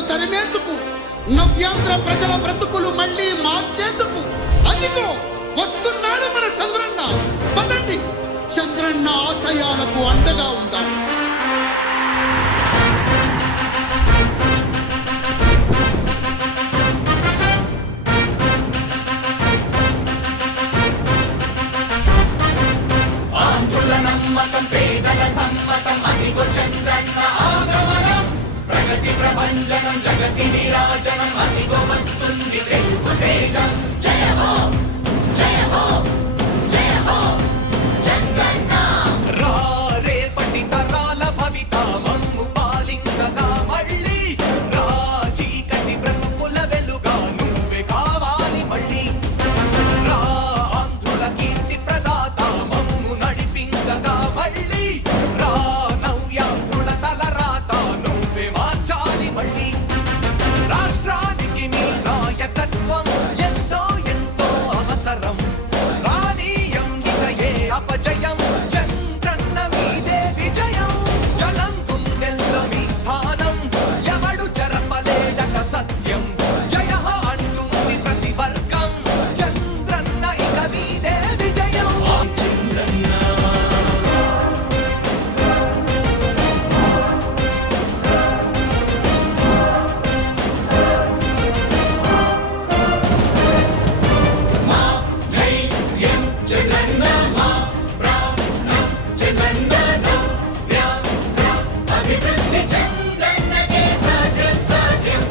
దొంగలను తరిమేందుకు? నవ్యాంధ్ర ప్రజల బ్రతుకులు మళ్ళీ మార్చేందుకు? అదిగో వస్తున్నాడు మన చంద్రన్న. పదండి. చంద్రన్న ఆశయాలకు అండగా ఉందాం. ఆంధ్రుల నమ్మకం జగతి ప్రభంజనం జగతి నిరాజనం అదిగో వస్తుంది తెలుగు తేజం. జయ హో!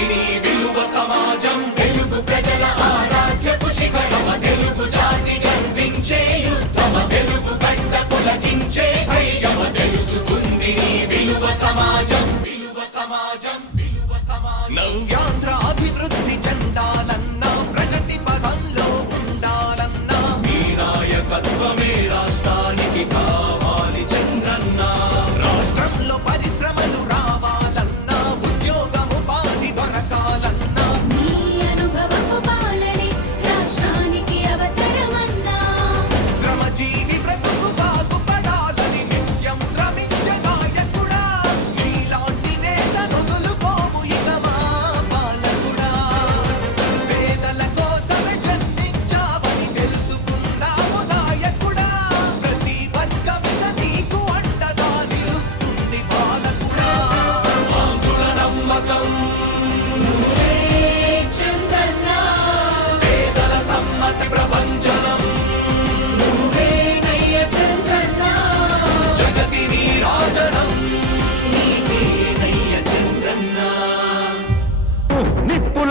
నీ విలువ సమాజం. తెలుగు ప్రజల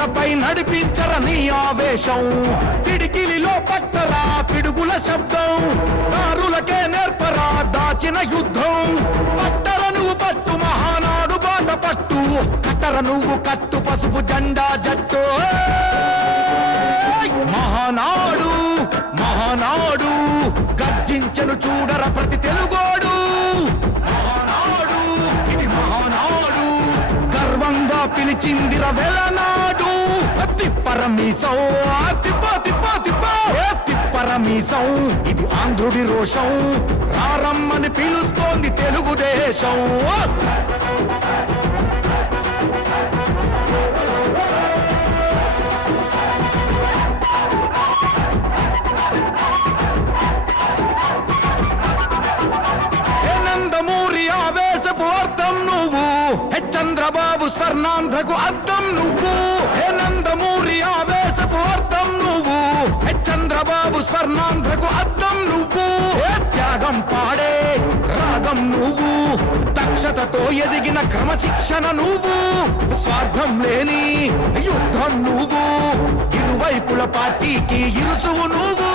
పై నడిపించరని ఆవేశం. పిడికిలిలో పట్టరా పిడుగుల శబ్దం. దారులకే నేర్పరా దాచిన యుద్ధం. పట్టర నువ్వు పట్టు మహానాడు బాట పట్టు. కట్టర నువ్వు కట్టు పసుపు జెండా జట్టు. మహానాడు మహానాడు గర్జించను చూడర ప్రతి తెలుగోడు. మహానాడు ఇది మహానాడు గర్వంగా పిలిచిందిర వెలనాడు తిప్పరమీసం తిప్ప తిప్ప తిప్ప ఏ తిప్పరమీసం ఇది ఆంధ్రుడి రోషం. రారమ్మని పిలుస్తోంది తెలుగుదేశం. నందమూరి ఆవేశపు అర్థం నువ్వు హె చంద్రబాబు స్వర్ణాంధ్రకు అర్థం నువ్వు. ఆవేశపు అర్థం నువ్వు చంద్రబాబు స్వర్ణాంధ్రకు అర్థం నువ్వు. త్యాగం పాడే రాగం నువ్వు. దక్షతతో ఎదిగిన క్రమశిక్షణ నువ్వు. స్వార్థం లేని యుద్ధం నువ్వు. ఇరువైపుల పార్టీకి ఇరుసువు నువ్వు.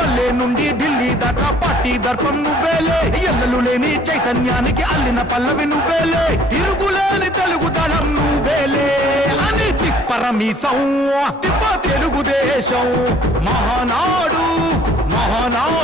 పల్లె నుండి ఢిల్లీ దాకా పార్టీ దర్పం నువ్వేలే. ఎల్లలు లేని చైతన్యానికి అల్లిన పల్లవి నువ్వేలే. పరమీసం తెలుగుదేశం మహానాడు మహానాడు.